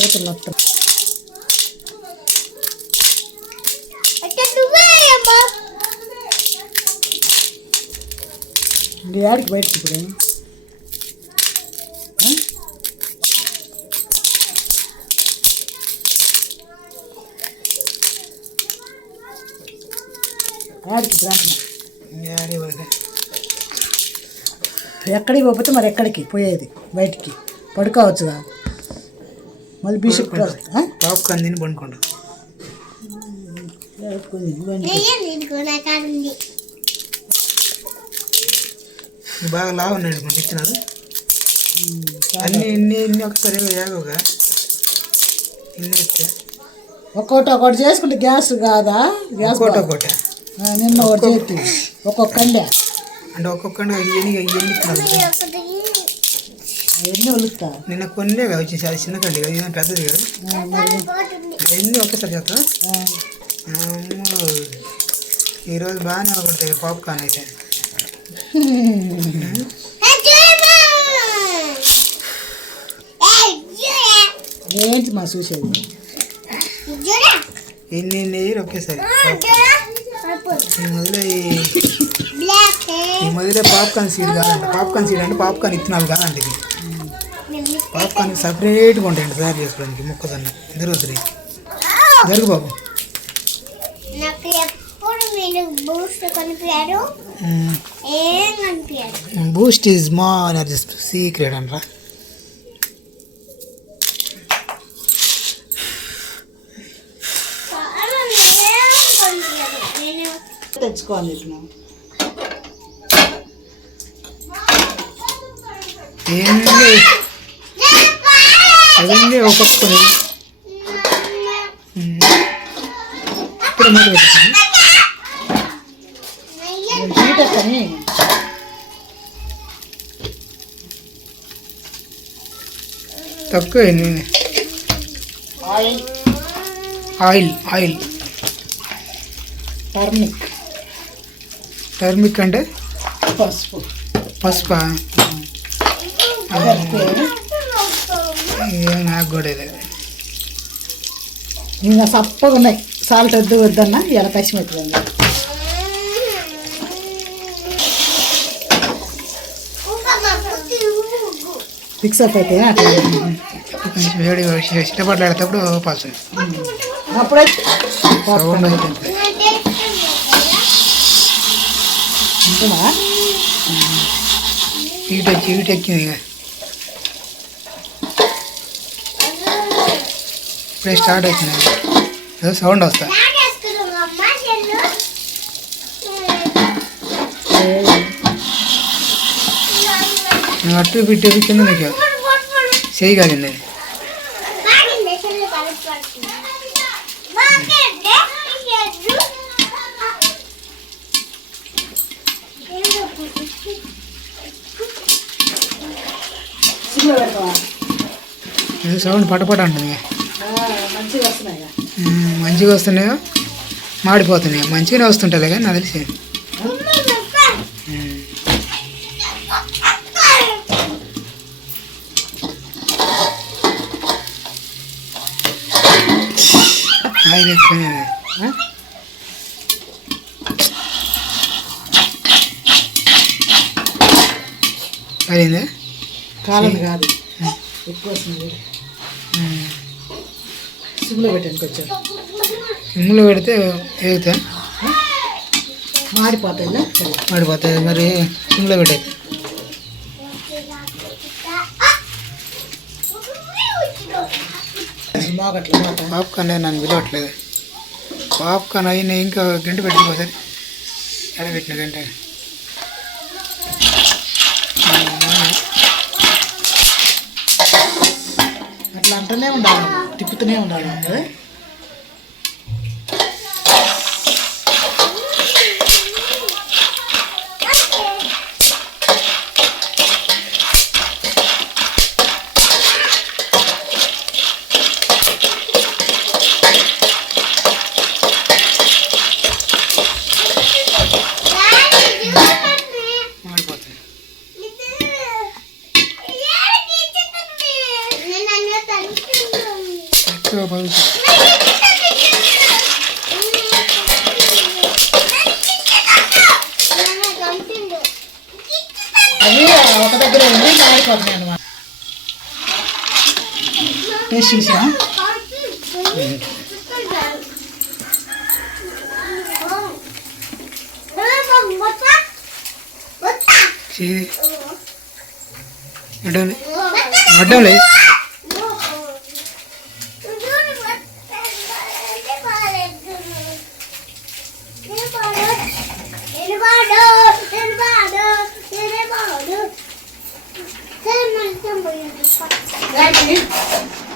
చేతులు మొత్తం ఆడికి బయటకి ఇప్పుడు ఎక్కడికి పోతే మరి ఎక్కడికి పోయేది బయటికి పడుకోవచ్చుగా మళ్ళీ బీషప్ పాప్కార్న్ తిని పండుకోండి బాగా లావు ఉన్నాడు మనకి ఇచ్చినారు అన్నీ ఇన్ని ఒకసారి యాగోగా ఇన్ని ఇస్తే ఒక్కొక్కటి చేసుకుంటే గ్యాస్ కాదా గ్యాస్ ఒకటి నిన్న ఒకటి చేతి ఒక్కొక్క కండే అంటే ఒక్కొక్క ఎన్ని వలుస్తా నిన్న కొన్నే వచ్చేసి అది చిన్న కండి కదా ఇది పెద్దది కదా ఎన్ని ఒకేసారి చేస్తా ఈరోజు బాగానే పడుతుంది పాప్కార్న్ అయితే ఏంటి మా చూసేది ఎన్ని ఒకేసారి ఈ మొదలే పాప్కార్న్ సీడ్ కాదంట పాప్కార్న్ సీడ్ అంటే పాప్కార్న్ ఇత్తనాలు కాదంట ఇది పాప్కార్న్ సపరేట్గా ఉంటాయండి తయారు చేసుకోవడానికి మొక్కజొన్న జరుగుతుంది జరుగు బాబు బూస్ట్ ఈజ్ మా ఎనర్జీ సీక్రెట్ అంటారా తెచ్చుకోవాలి అవన్నీ ఒక్కొక్కని ఇప్పుడు మాట పెట్టుకుని తక్కువ ఆయిల్ ఆయిల్ టర్మిక్ అంటే పసుపు పసుపా నాకు కూడా లేదు ఇంకా సప్పగా ఉన్నాయి సాల్ట్ వద్దు వద్దన్నా ఇలా పచ్చిమిరపకాయలు ఫిక్స్ అప్ అయితే అట్లా కొంచెం వేడి చిట్టపట్లాడేటప్పుడు పసుపు అప్పుడే సౌండ్ అవుతుంది హీట్ ఎక్కింది ఇక ఇప్పుడే స్టార్ట్ అవుతుంది ఏదో సౌండ్ వస్తా అటు పిట్టు కింద నీకు చేయగలిగింది సౌండ్ పటపట అంటుంది మంచిగా వస్తున్నాయో మాడిపోతున్నాయో మంచిగానే వస్తుంటాయి కానీ నాకు తెలిసి ఆయిల్ ఎక్కువ కాలిందా కాలం కాదు ఎక్కువ వస్తుంది సిమ్లో పెట్టాను కొంచెం సిమ్లో పెడితే ఏగుతా మాడిపోతాయి మరి సిమ్లో పెట్టేది పాప్కార్న్ నన్ను విలవట్లేదు పాప్కార్న్ అయినా ఇంకా గంట పెట్టిపోతారు ఎడ పెట్టిన గంట అట్లా అంటూనే ఉండాలి తిప్పుతూనే ఉండాలి కదా పగులుతాయి. అవి ఒక దగ్గర ఉండి మాడిపోతున్నాయి అన్నమాట. టేస్ట్ చూసా వడ్డాలి Gracias.